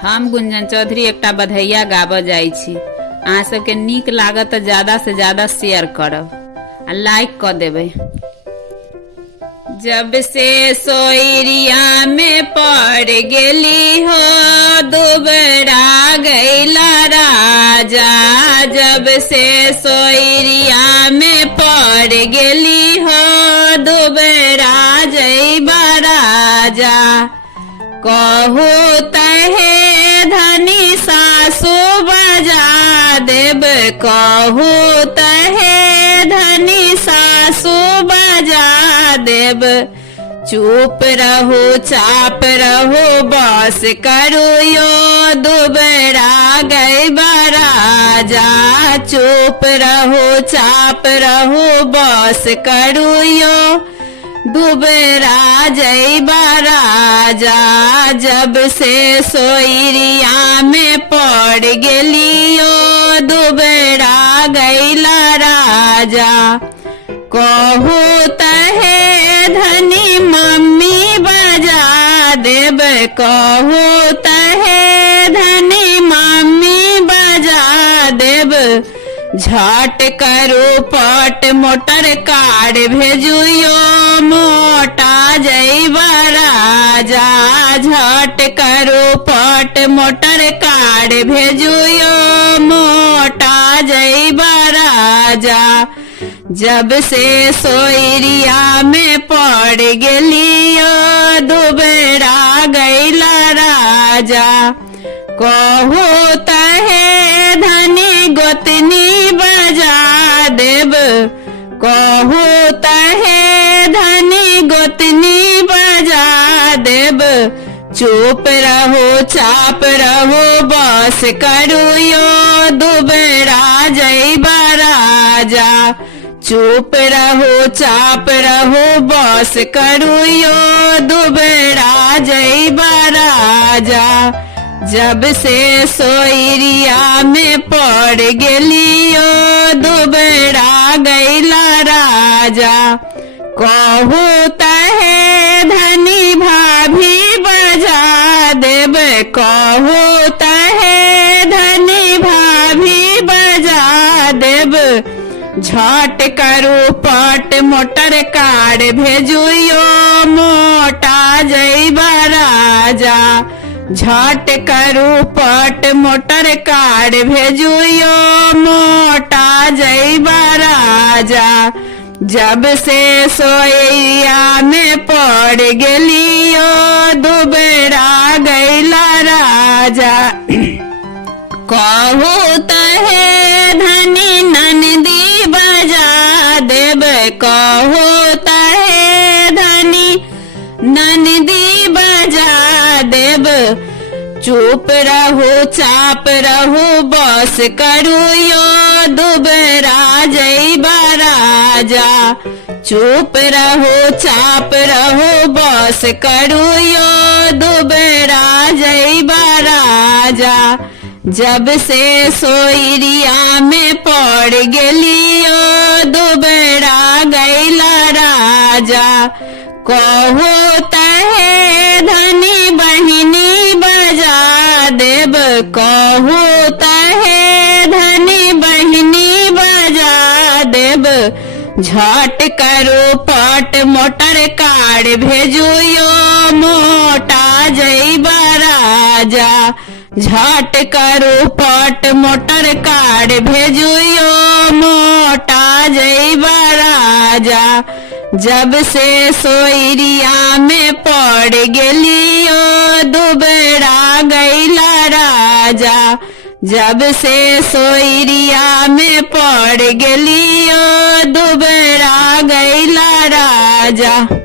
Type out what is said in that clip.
हम गुंजन चौधरी एकटा बधैया गाबऽ जाइ छी। अहाँ सबके नीक लागत तऽ ज्यादा से ज्यादा शेयर करब आ लाइक कऽ देबै। जब से सोयरिया में पड़ गेली हो दुबरा गैला राजा। जब से सोयरिया में पड़ गेली हो दुबरा जैबा राजा। कहू तहे धनी सासु बजा देब। कहू तहे धनी सासु बजा देब। चुप रहू चाप रहू बस करू यो दुबरा गैबा राजा। चुप रहू चाप रहू बस करू यो दुबरा जैबा राजा। जब से सोयरिया में पड़ गेलियो दुबरा गैला राजा। कहू तहे धनी मम्मी बजा देब। कहू तहे धनी मम्मी बजा देब। झट करू पट मोटर कार भेजुयो मोटा जैबा राजा। झट करू पट मोटर कार भेजुयो मोटा जैबा राजा। जब से सोयरिया में पड़ गेलियो दुबरा गैला राजा। कहू तहे धनी गोतनी बजा देब। कहू तहे धनी गोतनी बजा देब। चुप रहो चाप रहो बस करू यो दुबरा जैबा राजा। चुप रहो चाप रहो बस करू यो दुबरा जैबा राजा। जब से सोयरिया में पड़ गेलियो दुबरा गैला राजा। कहू तहे धनी भाभी बजा देब। कहू तहे धनी भाभी बजा देब। झट करू पट मोटर कार भेजुयो मोटा जैबा राजा। झट करू पट मोटर कार भेजुयो मोटा जैबा राजा। जब से सोयरिया में पड़ गेलियो दुबरा गैला राजा। कहू तहे धनी ननदी बजा देब। कहू तहे धनी ननदी बजा देब। चुप रहू चाप रहू बस करू यो दुबरा जैबा राजा। चुप रहू चाप रहू बस करू यो दुबरा जैबा राजा। जब से सोयरिया में पड़ गेलियो दुबरा गैला राजा। कहू तहे धनी बहिनी बजा देब। कहू तहे धनी बहिनी बजा देब। झट करू पट मोटर कार भेजुयो मोटा जैबा राजा। झट करू पट मोटर कार भेजुयो मोटा जैबा राजा। जब से सोयरिया में पड़ गेलियो दुबरा गैला राजा। जब से सोयरिया में पड़ गेलियो दुबरा गैला राजा।